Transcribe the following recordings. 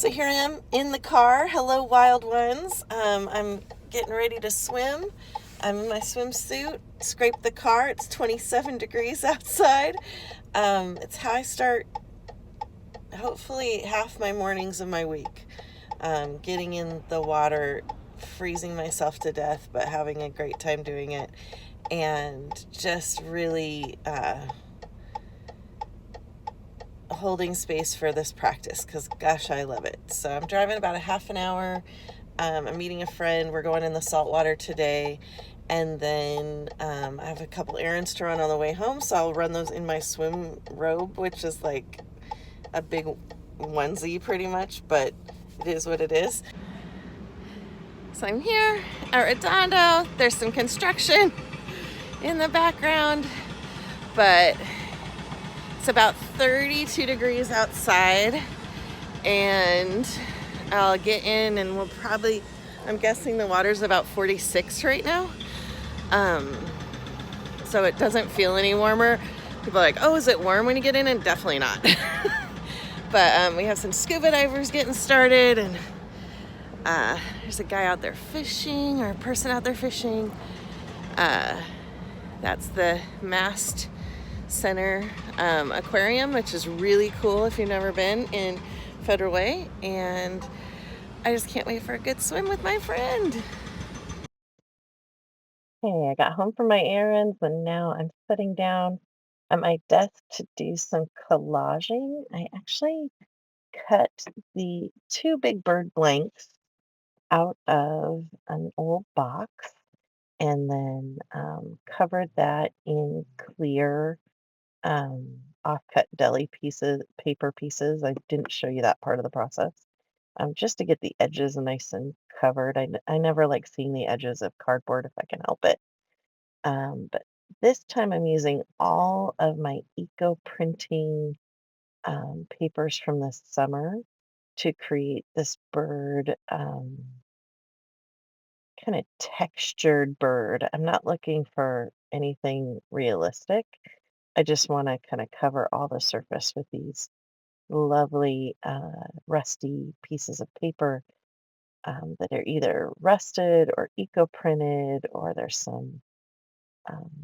So here I am in the car. Hello, wild ones. I'm getting ready to swim. I'm in my swimsuit. Scrape the car. It's 27 degrees outside. It's how I start, hopefully, half my mornings of my week. Getting in the water, freezing myself to death, but having a great time doing it. And just really holding space for this practice because gosh, I love it. So I'm driving about a half an hour. I'm meeting a friend. We're going in the saltwater today, and then I have a couple errands to run on the way home, so I'll run those in my swim robe, which is like a big onesie pretty much, but it is what it is. So I'm here at Redondo. There's some construction in the background, but it's about 32 degrees outside, and I'll get in and we'll probably, I'm guessing the water's about 46 right now. So it doesn't feel any warmer. People are like, oh, is it warm when you get in? And definitely not. But we have some scuba divers getting started, and there's a guy out there fishing, or a person out there fishing. That's the Mast Center aquarium, which is really cool if you've never been in Federal Way, and I just can't wait for a good swim with my friend. Hey, I got home from my errands and now I'm sitting down at my desk to do some collaging. I actually cut the two big bird blanks out of an old box and then covered that in clear offcut deli pieces, paper pieces. I didn't show you that part of the process. Just to get the edges nice and covered. I never like seeing the edges of cardboard if I can help it. But this time I'm using all of my eco printing papers from this summer to create this bird, kind of textured bird. I'm not looking for anything realistic. I just want to kind of cover all the surface with these lovely rusty pieces of paper that are either rusted or eco printed, or there's some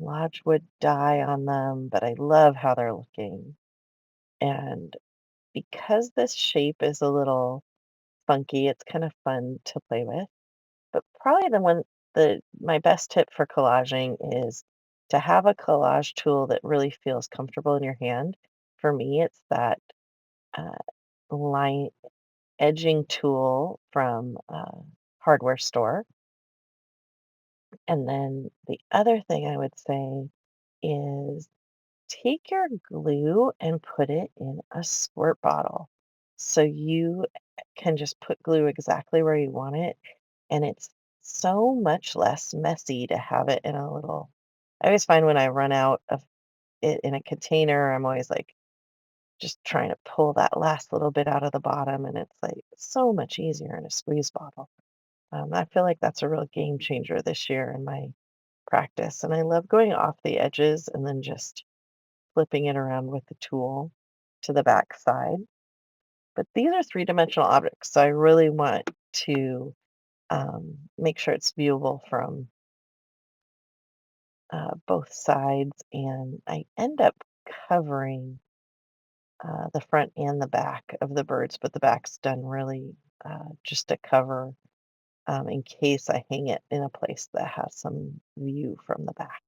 lodgewood dye on them, but I love how they're looking. And because this shape is a little funky, it's kind of fun to play with. But probably the my best tip for collaging is to have a collage tool that really feels comfortable in your hand. For me, it's that uh, line edging tool from a hardware store. And then the other thing I would say is take your glue and put it in a squirt bottle. So you can just put glue exactly where you want it. And it's so much less messy to have it in a little. I always find when I run out of it in a container, I'm always like just trying to pull that last little bit out of the bottom. And it's like so much easier in a squeeze bottle. I feel like that's a real game changer this year in my practice. And I love going off the edges and then just flipping it around with the tool to the back side. But these are three-dimensional objects, so I really want to make sure it's viewable from both sides. And I end up covering the front and the back of the birds, but the back's done really just to cover in case I hang it in a place that has some view from the back.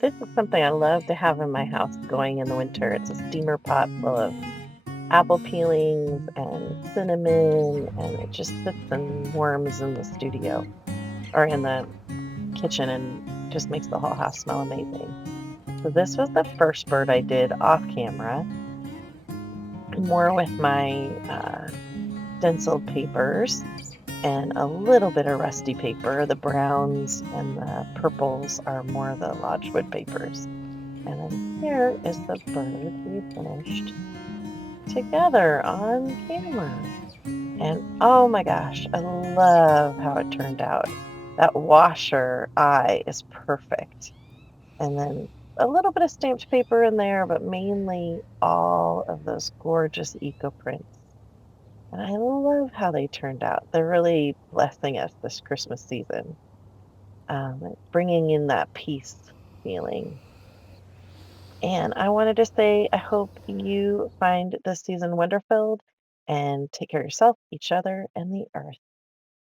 This is something I love to have in my house going in the winter. It's a steamer pot full of apple peelings and cinnamon, and it just sits and warms in the studio or in the kitchen and just makes the whole house smell amazing. So this was the first bird I did off camera, more with my stenciled papers and a little bit of rusty paper. The browns and the purples are more of the lodgewood papers. And then here is the bird we finished together on camera. And oh my gosh, I love how it turned out. That washer eye is perfect. And then a little bit of stamped paper in there, but mainly all of those gorgeous eco prints. And I love how they turned out. They're really blessing us this Christmas season. It's bringing in that peace feeling. And I wanted to say, I hope you find this season wonderful and take care of yourself, each other, and the earth.